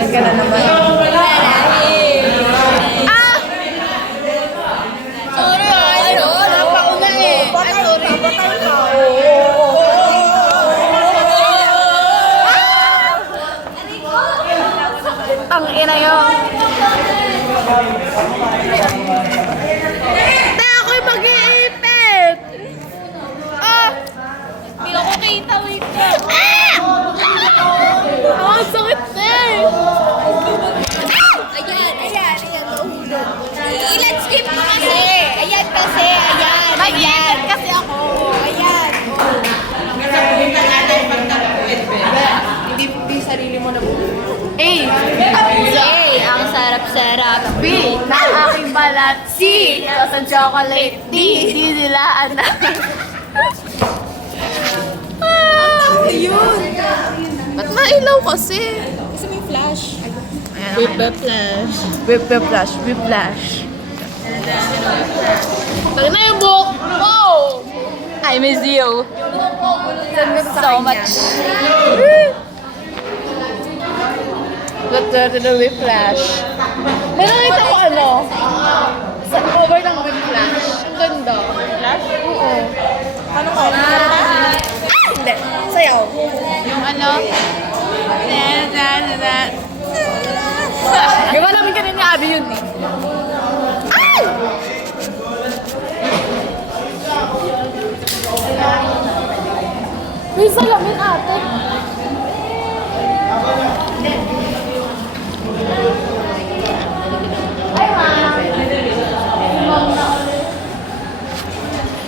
Yan ka na naman. Sorry, ano? Napauna eh. Patay ka. Ang ina yun. Ako'y mag-iipit! Hindi ako kita, wait ka. Ang sakit na eh! Ayan, mahulog. Ilan skip mo kasi? Ayan. Mag-iipit kasi ako. Ayan. Hindi sarili mo na buo. A, ang sarap-sarap. B, ang aking balat. C, sa chocolate. D, dilaan na. Ayun. Ba't mailaw kasi? Kasi may flash. Whip-flash. Pag na yung book. Wow! I miss you. So much. Let's go to the whiplash. May nakita ko ano? Sa cover ng whiplash. Ang ganda. Whiplash? Oo. Ano ko? Hindi. Sayaw. Yung ano? Gawa namin kanina ni Abby yun eh. Ay! May salamin ate.